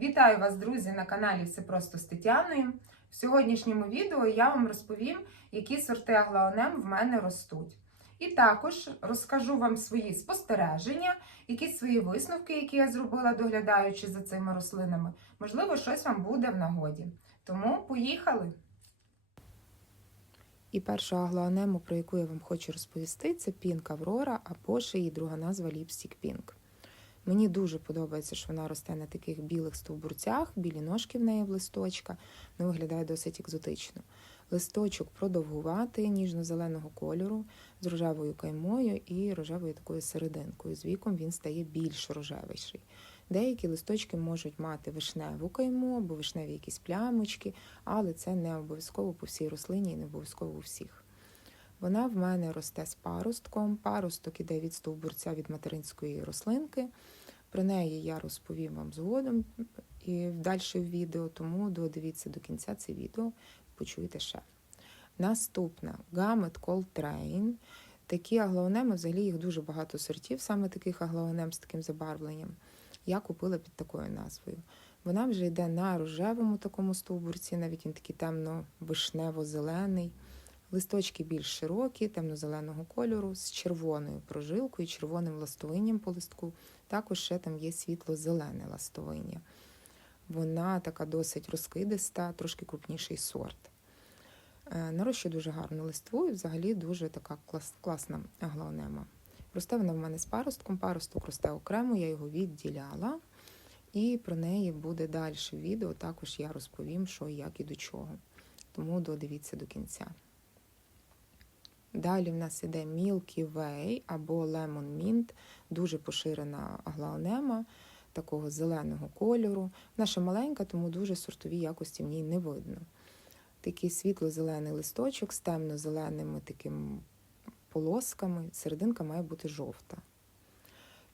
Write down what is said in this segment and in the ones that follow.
Вітаю вас, друзі, на каналі Все просто з Тетяною. В сьогоднішньому відео я вам розповім, які сорти аглаонем в мене ростуть. І також розкажу вам свої спостереження, якісь свої висновки, які я зробила, доглядаючи за цими рослинами. Можливо, щось вам буде в нагоді. Тому поїхали! І перша аглоанему, про яку я вам хочу розповісти, це Pink Aurora або ще її друга назва Lipstick Pink. Мені дуже подобається, що вона росте на таких білих стовбурцях, білі ножки в неї в листочка, вона виглядає досить екзотично. Листочок продовгуватий, ніжно-зеленого кольору, з рожевою каймою і рожевою такою серединкою. З віком він стає більш рожевіший. Деякі листочки можуть мати вишневу кайму або вишневі якісь плямочки, але це не обов'язково по всій рослині і не обов'язково у всіх. Вона в мене росте з паростком. Паросток іде від стовбурця від материнської рослинки. Про неї я розповім вам згодом і в відео, тому додивіться до кінця це відео, почуєте ще. Наступна Gamet Coltrane. Такі аглаонеми, взагалі їх дуже багато сортів, саме таких аглаонем з таким забарвленням. Я купила під такою назвою. Вона вже йде на рожевому такому стовбурці, навіть він такий темно-вишнево-зелений. Листочки більш широкі, темно-зеленого кольору, з червоною прожилкою, червоним ластовинням по листку. Також ще там є світло-зелене ластовиння. Вона така досить розкидиста, трошки крупніший сорт. Е, Нарощує дуже гарну листву і взагалі дуже така клас, класна аглаонема. Росте вона в мене з паростком, паросток росте окремо, я його відділяла. І про неї буде далі відео. Також я розповім, що, як і до чого. Тому додивіться до кінця. Далі в нас іде Milky Way або Lemon Mint, дуже поширена аглаонема такого зеленого кольору. Ще маленька, тому дуже сортові якості в ній не видно. Такий світло-зелений листочок з темно-зеленими такими полосками, серединка має бути жовта.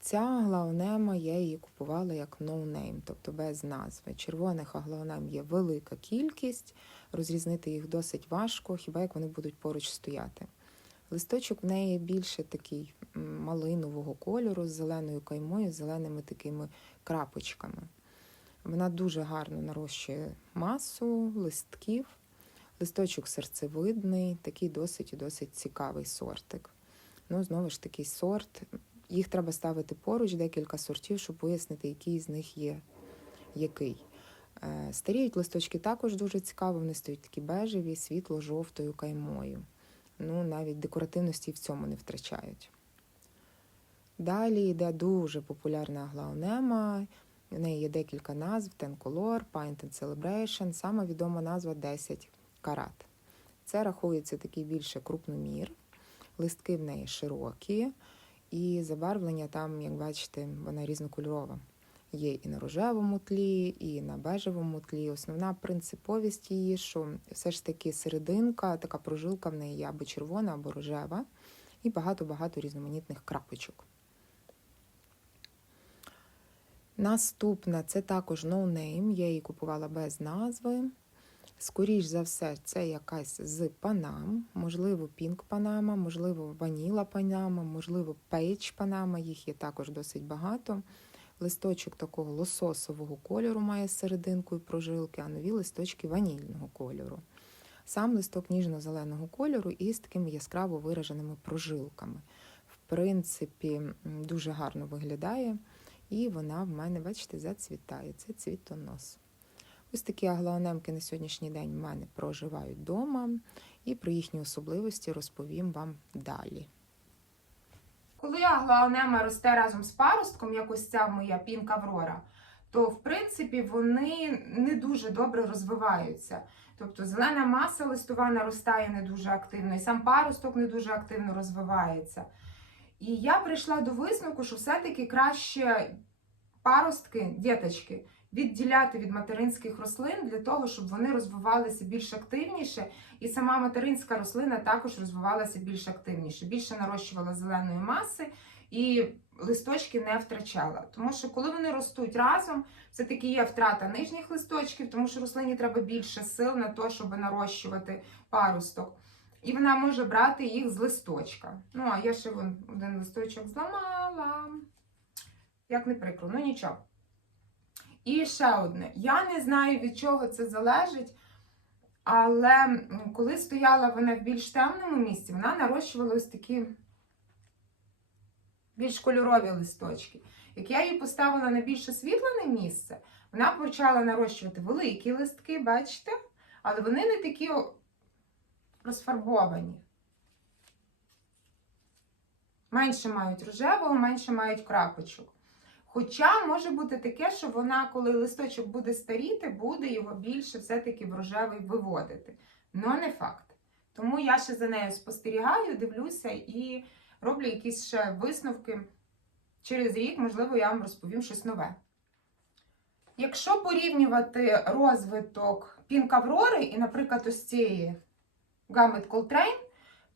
Ця аглаонема я її купувала як no name, тобто без назви. Червоних аглаонем є велика кількість, розрізнити їх досить важко, хіба як вони будуть поруч стояти. Листочок в неї більше такий малинового кольору з зеленою каймою, з зеленими такими крапочками. Вона дуже гарно нарощує масу листків. Листочок серцевидний, такий досить і досить цікавий сортик. Ну, знову ж такий сорт. Їх треба ставити поруч, декілька сортів, щоб вияснити, який з них є який. Е, Старіють листочки також дуже цікаво, вони стають такі бежеві, світло-жовтою каймою. Ну, навіть декоративності в цьому не втрачають. Далі йде дуже популярна аглаонема. В неї є декілька назв: Ten Color, Pint and Celebration. Сама відома назва 10 карат. Це рахується такий більше крупномір. Листки в неї широкі, і забарвлення там, як бачите, вона різнокольорова. Є і на рожевому тлі, і на бежевому тлі. Основна принциповість її, що все ж таки серединка, така прожилка в неї є або червона, або рожева, і багато-багато різноманітних крапочок. Наступна це також no name, я її купувала без назви. Скоріш за все, це якась з панам, можливо, пінк панама, можливо, ваніла панама, можливо, пейдж панама, їх є також досить багато. Листочок такого лососового кольору має серединку і прожилки, а нові листочки ванільного кольору. Сам листок ніжно-зеленого кольору і з такими яскраво вираженими прожилками. В принципі, дуже гарно виглядає, і вона в мене, бачите, зацвітає. Це цвітонос. Ось такі аглаонемки на сьогоднішній день в мене проживають вдома, і про їхні особливості розповім вам далі. Коли аглаонема росте разом з паростком, як ось ця моя пінка Аврора, то в принципі вони не дуже добре розвиваються. Тобто зелена маса листова наростає не дуже активно, і сам паросток не дуже активно розвивається. І я прийшла до висновку, що все-таки краще паростки, діточки, відділяти від материнських рослин для того, щоб вони розвивалися більш активніше, і сама материнська рослина також розвивалася більш активніше, більше нарощувала зеленої маси і листочки не втрачала. Тому що коли вони ростуть разом, все-таки є втрата нижніх листочків, тому що рослині треба більше сил на те, щоб нарощувати паросток. І вона може брати їх з листочка. Ну, а я ще вон один листочок зламала. Як не прикро, ну нічого. І ще одне. Я не знаю, від чого це залежить, але коли стояла вона в більш темному місці, вона нарощувала ось такі більш кольорові листочки. Як я її поставила на більш освітлене місце, вона почала нарощувати великі листки, бачите? Але вони не такі розфарбовані. Менше мають рожевого, менше мають крапочок. Хоча може бути таке, що вона, коли листочок буде старіти, буде його більше все-таки в рожевий виводити. Но не факт. Тому я ще за нею спостерігаю, дивлюся і роблю якісь ще висновки. Через рік, можливо, я вам розповім щось нове. Якщо порівнювати розвиток Pink Aurora і, наприклад, ось цієї Gammet Coltrane,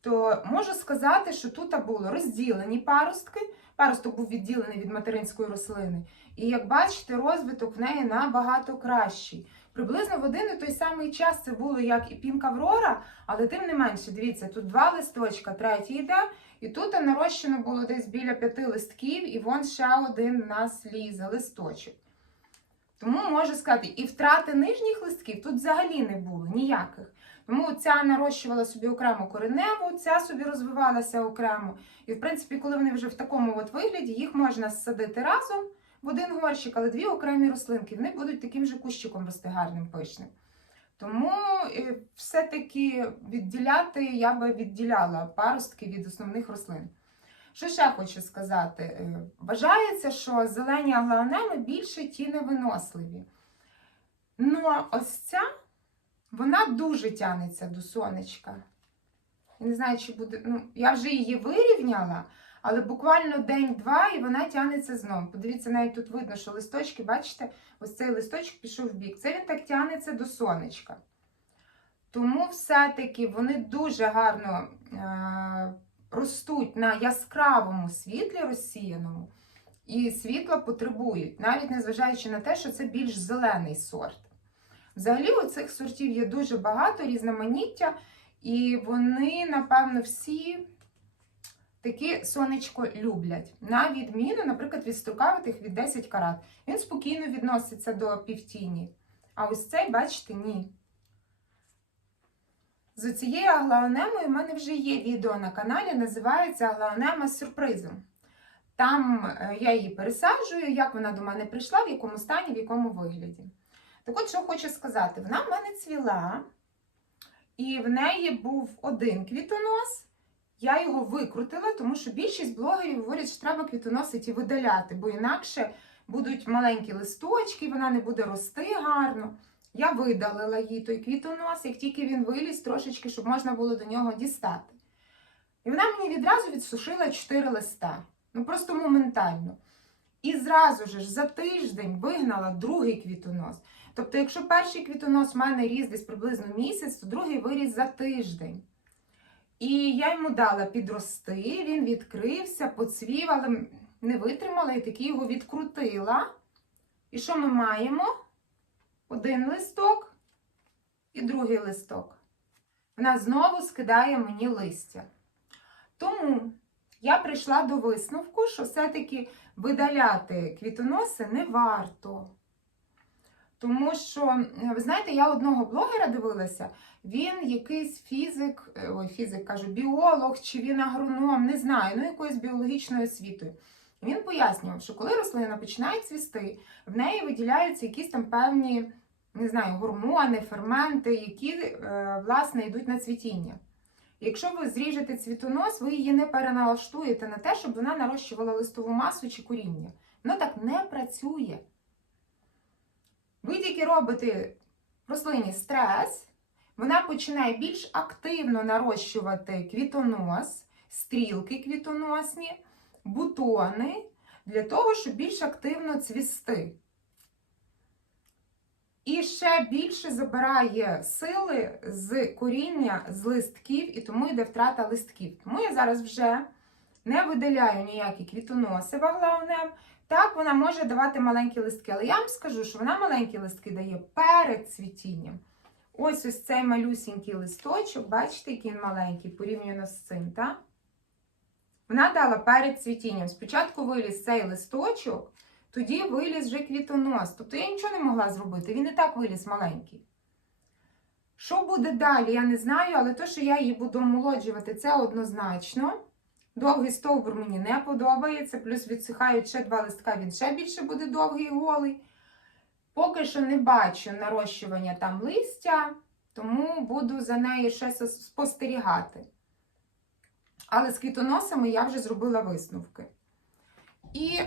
то можу сказати, що тут було розділені паростки. Паросток був відділений від материнської рослини. І як бачите, розвиток в неї набагато кращий. Приблизно в один і той самий час це було як і Pink Aurora, але тим не менше, дивіться, тут два листочка, третій йде, і тут нарощено було десь біля п'яти листків, і вон ще один нас лізе листочок. Тому можу сказати, і втрати нижніх листків тут взагалі не було ніяких. Тому ця нарощувала собі окремо кореневу, ця собі розвивалася окремо. І, в принципі, коли вони вже в такому от вигляді, їх можна садити разом в один горщик, але дві окремі рослинки, вони будуть таким же кущиком рости гарним пишним. Тому е, все-таки відділяти я би відділяла паростки від основних рослин. Що ще хочу сказати? Е, Вважається, що зелені аглаонеми більше тіневиносливі. Ну, а ось ця, вона дуже тянеться до сонечка. Я не знаю, чи буде. Ну, я вже її вирівняла, але буквально день-два і вона тягнеться знову. Подивіться, навіть тут видно, що листочки, бачите, ось цей листочок пішов в бік. Це він так тягнеться до сонечка. Тому все-таки вони дуже гарно е- ростуть на яскравому світлі розсіяному, і світла потребують, навіть незважаючи на те, що це більш зелений сорт. Взагалі, у цих сортів є дуже багато різноманіття, і вони, напевно, всі такі сонечко люблять. На відміну, наприклад, від струкавитих від 10 карат. Він спокійно відноситься до півтіні. А ось цей, бачите, ні. З цією аглаонемою в мене вже є відео на каналі, називається Аглаонема з сюрпризом. Там е, я її пересаджую, як вона до мене прийшла, в якому стані, в якому вигляді. Так от, що хочу сказати, вона в мене цвіла, і в неї був один квітонос. Я його викрутила, тому що більшість блогерів говорять, що треба квітоносити і видаляти, бо інакше будуть маленькі листочки, вона не буде рости гарно. Я видалила їй той квітонос, як тільки він виліз трошечки, щоб можна було до нього дістати. І вона мені відразу відсушила 4 листа. Ну просто моментально. І зразу ж за тиждень вигнала другий квітонос. Тобто, якщо перший квітонос в мене ріс десь приблизно місяць, то другий виріс за тиждень. І я йому дала підрости, він відкрився, поцвів, але не витримала і таки його відкрутила. І що ми маємо? Один листок і другий листок. Вона знову скидає мені листя. Тому я прийшла до висновку, що все-таки видаляти квітоноси не варто. Тому що, ви знаєте, я одного блогера дивилася, він якийсь фізик, е, ой, фізик кажу, біолог чи він агроном, не знаю, ну якоюсь біологічною освітою. Він пояснював, що коли рослина починає цвісти, в неї виділяються якісь там певні, не знаю, гормони, ферменти, які, е, власне, йдуть на цвітіння. Якщо ви зріжете цвітонос, ви її не переналаштуєте на те, щоб вона нарощувала листову масу чи коріння. Воно так не працює. Ви тільки робите рослині стрес, вона починає більш активно нарощувати квітонос, стрілки квітоносні, бутони для того, щоб більш активно цвісти. І ще більше забирає сили з коріння, з листків, і тому йде втрата листків. Тому я зараз вже не видаляю ніякі квітоноси в аглаонем. Так, вона може давати маленькі листки, але я вам скажу, що вона маленькі листки дає перед цвітінням. Ось ось цей малюсінький листочок, бачите, який він маленький, порівняно з цим, так? Вона дала перед цвітінням. Спочатку виліз цей листочок, тоді виліз вже квітонос. Тобто я нічого не могла зробити. Він і так виліз маленький. Що буде далі, я не знаю, але то, що я її буду омолоджувати, це однозначно. Довгий стовбур мені не подобається, плюс відсихають ще два листка, він ще більше буде довгий і голий. Поки що не бачу нарощування там листя, тому буду за нею ще спостерігати. Але з квітоносами я вже зробила висновки. І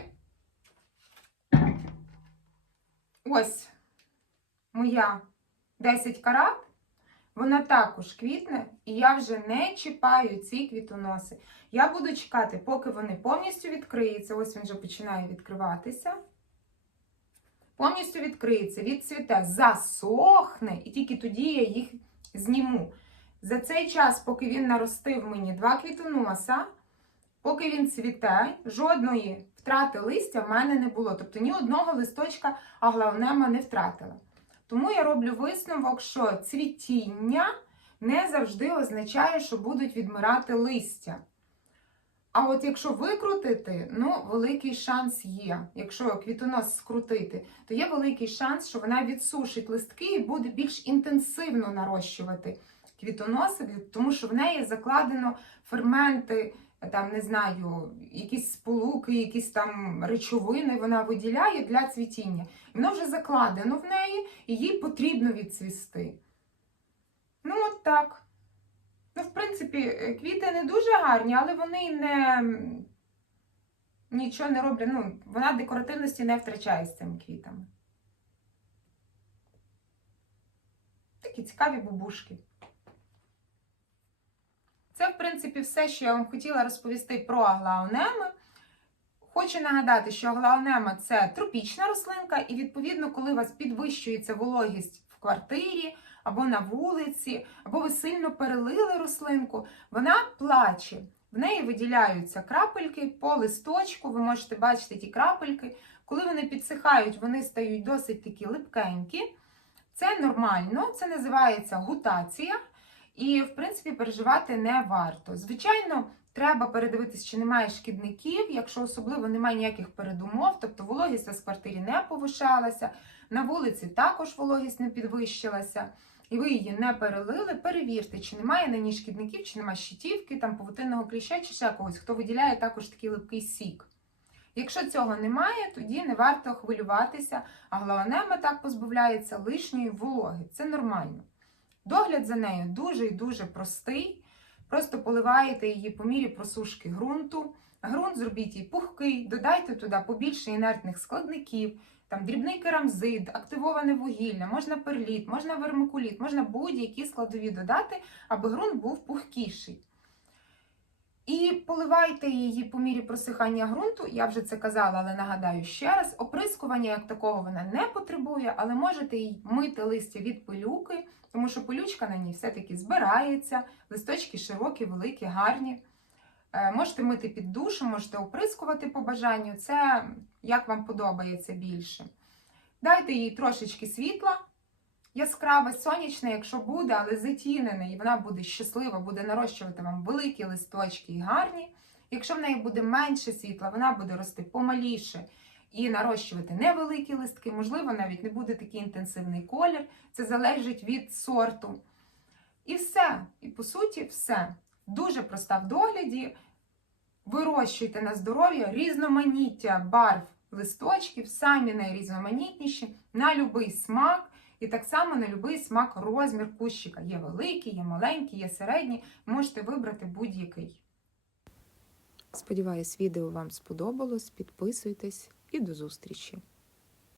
ось моя 10 карат. Вона також квітне, і я вже не чіпаю ці квітоноси. Я буду чекати, поки вони повністю відкриються. Ось він вже починає відкриватися. Повністю відкриється, відцвіте, засохне, і тільки тоді я їх зніму. За цей час, поки він наростив мені два квітоноса, поки він цвіте, жодної втрати листя в мене не було. Тобто ні одного листочка аглаонема не втратила. Тому я роблю висновок, що цвітіння не завжди означає, що будуть відмирати листя. А от якщо викрутити, ну, великий шанс є. Якщо квітонос скрутити, то є великий шанс, що вона відсушить листки і буде більш інтенсивно нарощувати квітоноси, тому що в неї закладено ферменти, там, не знаю, якісь сполуки, якісь там речовини вона виділяє для цвітіння. Воно вже закладено в неї, і їй потрібно відцвісти. Ну, от так. Ну, в принципі, е, квіти не дуже гарні, але вони не нічого не роблять. Ну, вона декоративності не втрачає з цими квітами. Такі цікаві бубушки. Це, в принципі, все, що я вам хотіла розповісти про аглаонеми. Хочу нагадати, що аглаонема це тропічна рослинка, і відповідно, коли у вас підвищується вологість в квартирі або на вулиці, або ви сильно перелили рослинку, вона плаче. В неї виділяються крапельки по листочку. Ви можете бачити ті крапельки. Коли вони підсихають, вони стають досить такі липкенькі. Це нормально, це називається гутація. І, в принципі, переживати не варто. Звичайно, треба передивитись, чи немає шкідників, якщо особливо немає ніяких передумов, тобто вологість у квартирі не повишалася, на вулиці також вологість не підвищилася, і ви її не перелили, перевірте, чи немає на ній шкідників, чи немає щитівки, там павутинного кліща, чи ще когось, хто виділяє також такий липкий сік. Якщо цього немає, тоді не варто хвилюватися, а глаонема так позбавляється лишньої вологи. Це нормально. Догляд за нею дуже і дуже простий. Просто поливаєте її по мірі просушки ґрунту. Ґрунт зробіть її пухкий, додайте туди побільше інертних складників, там дрібний керамзит, активоване вугілля, можна перліт, можна вермикуліт, можна будь-які складові додати, аби ґрунт був пухкіший. І поливайте її по мірі просихання ґрунту, я вже це казала, але нагадаю ще раз: оприскування як такого вона не потребує, але можете їй мити листя від пилюки, тому що пилючка на ній все-таки збирається, листочки широкі, великі, гарні. Е, Можете мити під душем, можете оприскувати по бажанню, це як вам подобається більше. Дайте їй трошечки світла, яскраве, сонячне, якщо буде, але затінене, і вона буде щаслива, буде нарощувати вам великі листочки і гарні. Якщо в неї буде менше світла, вона буде рости помаліше і нарощувати невеликі листки, можливо, навіть не буде такий інтенсивний колір. Це залежить від сорту. І все. І по суті, все. Дуже проста в догляді. Вирощуйте на здоров'я різноманіття барв листочків, самі найрізноманітніші, на будь-який смак. І так само на будь-який смак розмір кущика. Є великий, є маленький, є середній. Можете вибрати будь-який. Сподіваюсь, відео вам сподобалось. Підписуйтесь і до зустрічі!